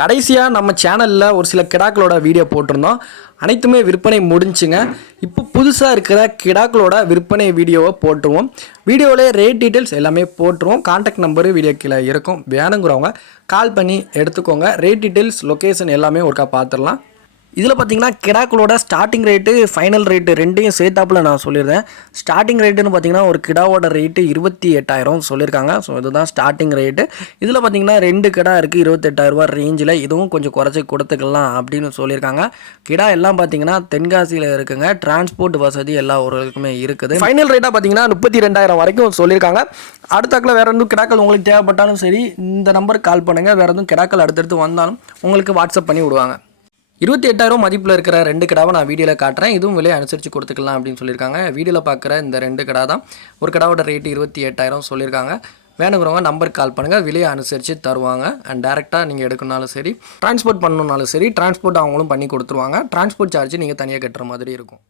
கடைசியாக நம்ம சேனலில் ஒரு சில கிடாக்களோட வீடியோ போட்டிருந்தோம். அனைத்துமே விற்பனை முடிஞ்சுங்க. இப்போ புதுசாக இருக்கிற கிடாக்களோட விற்பனை வீடியோவை போட்டுருவோம். வீடியோவிலே ரேட் டீட்டெயில்ஸ் எல்லாமே போட்டுருவோம். காண்டாக்ட் நம்பரு வீடியோ கீழே இருக்கும். வேணுங்கிறவங்க கால் பண்ணி எடுத்துக்கோங்க. ரேட் டீட்டெயில்ஸ் லொக்கேஷன் எல்லாமே ஒருக்கா பார்த்துடலாம். இதில் பார்த்தீங்கன்னா கிடாக்களோட ஸ்டார்டிங் ரேட்டு ஃபைனல் ரேட்டு ரெண்டையும் சேர்த்தாப்பில் நான் சொல்லியிருந்தேன். ஸ்டார்டிங் ரேட்டுன்னு பார்த்தீங்கன்னா ஒரு கிடாவோட ரேட்டு இருபத்தி எட்டாயிரம் சொல்லியிருக்காங்க. ஸோ இதுதான் ஸ்டார்டிங் ரேட்டு இதில் பார்த்தீங்கன்னா ரெண்டு கிடா இருக்குது இருபத்தெட்டாயிரரூபா ரேஞ்சில் இதுவும் கொஞ்சம் குறைச்சி கொடுத்துக்கலாம் அப்படின்னு சொல்லியிருக்காங்க. கிடா எல்லாம் பார்த்தீங்கன்னா தென்காசியில் இருக்குங்க. டிரான்ஸ்போர்ட் வசதி எல்லா ஊர்களுக்குமே இருக்குது. ஃபைனல் ரேட்டாக பார்த்தீங்கன்னா முப்பத்தி ரெண்டாயிரம் வரைக்கும் சொல்லியிருக்காங்க. அடுத்தாக்கில் வேறு எதுவும் கிடாக்கள் உங்களுக்கு தேவைப்பட்டாலும் சரி இந்த நம்பருக்கு கால் பண்ணுங்கள் வேறு எதுவும் கிடாக்கள் அடுத்தடுத்து வந்தாலும் உங்களுக்கு வாட்ஸ்அப் பண்ணி விடுவாங்க. இருபத்தி எட்டாயிரம் மதிப்பில் இருக்கிற ரெண்டு கடாவை நான் வீடியோவில் காட்டுறேன். இதுவும் விலையை அனுசரித்து கொடுத்துக்கலாம் அப்படின்னு சொல்லியிருக்காங்க. வீடியோவில் பார்க்குற இந்த ரெண்டு கடா தான் ஒரு கடாவோட ரேட்டு இருபத்தி எட்டாயிரம் சொல்லியிருக்காங்க. வேணுங்கிறவங்க நம்பருக்கு கால் பண்ணுங்கள் விலையை அனுசரித்து தருவாங்க. அண்ட் டேரெக்டாக நீங்கள் எடுக்கணுனாலும் சரி டிரான்ஸ்போர்ட் பண்ணணுனாலும் சரி டிரான்ஸ்போர்ட் அவங்களும் பண்ணி கொடுத்துருவாங்க. டிரான்ஸ்போர்ட் சார்ஜ் நீங்கள் தனியாக கட்டுற மாதிரி இருக்கும்.